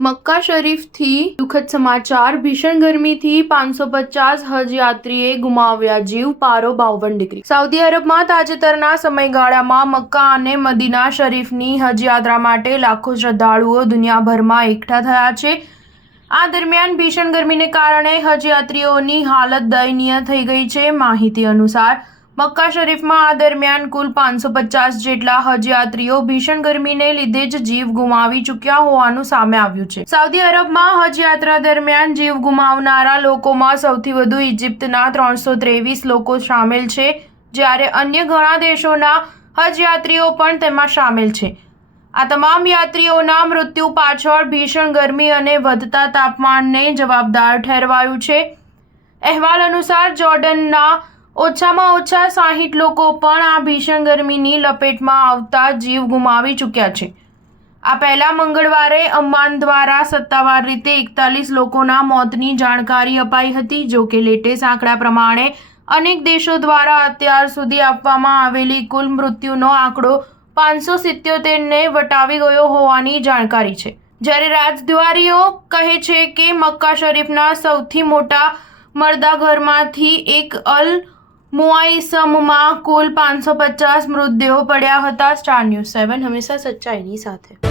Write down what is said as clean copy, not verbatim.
Mecca શરીફથી દુઃખદ સમાચાર ભીષણ ગરમીથી 550 હજ યાત્રીએ ગુમાવ્યા જીવ પારો 52 ડિગ્રી સાઉદી અરબમાં તાજેતરના સમયગાળામાં મક્કા અને મદીના શરીફની હજ યાત્રા માટે લાખો શ્રદ્ધાળુઓ દુનિયાભરમાં એકઠા થયા છે। આ દરમિયાન ભીષણ ગરમીને કારણે હજ યાત્રીઓની હાલત દયનીય થઈ ગઈ છે। માહિતી અનુસાર મક્કા શરીફમાં આ દરમિયાન કુલ 550 જેટલા હજ યાત્રીઓ ભીષણ ગરમીને લીધે જ જીવ ગુમાવી ચૂક્યા હોવાનું સામે આવ્યું છે। સાઉદી અરબમાં હજ યાત્રા દરમિયાન જીવ ગુમાવનારા લોકોમાં સૌથી વધુ ઇજિપ્તના 323 લોકો સામેલ છે, જ્યારે અન્ય ઘણા દેશોના હજ યાત્રીઓ પણ તેમાં સામેલ છે। આ તમામ યાત્રીઓના મૃત્યુ પાછળ ભીષણ ગરમી અને વધતા તાપમાનને જવાબદાર ઠેરવાયું છે। અહેવાલ અનુસાર જોર્ડનના ઓછામાં ઓછા 60 લોકો પણ આ ભીષણ ગરમીની લપેટમાં આવતા જીવ ગુમાવી ચૂક્યા છે। આ પહેલા મંગળવારે અમ્માન દ્વારા સત્તાવાર રીતે 41 લોકોના મોતની જાણકારી અપાઈ હતી। જો કે લેટેસ્ટ આંકડા પ્રમાણે અનેક દેશો દ્વારા અત્યાર સુધી આપવામાં આવેલી કુલ મૃત્યુનો આંકડો 577ને વટાવી ગયો હોવાની જાણકારી છે, જ્યારે રાજદ્વારીઓ કહે છે કે મક્કા શરીફના સૌથી મોટા મરદાઘરમાંથી એક અલ મુઆઇસમમાં કુલ 550 મૃતદેહો પડ્યા હતા। સ્ટાર ન્યૂઝ 7 હંમેશા સચ્ચાઈની સાથે।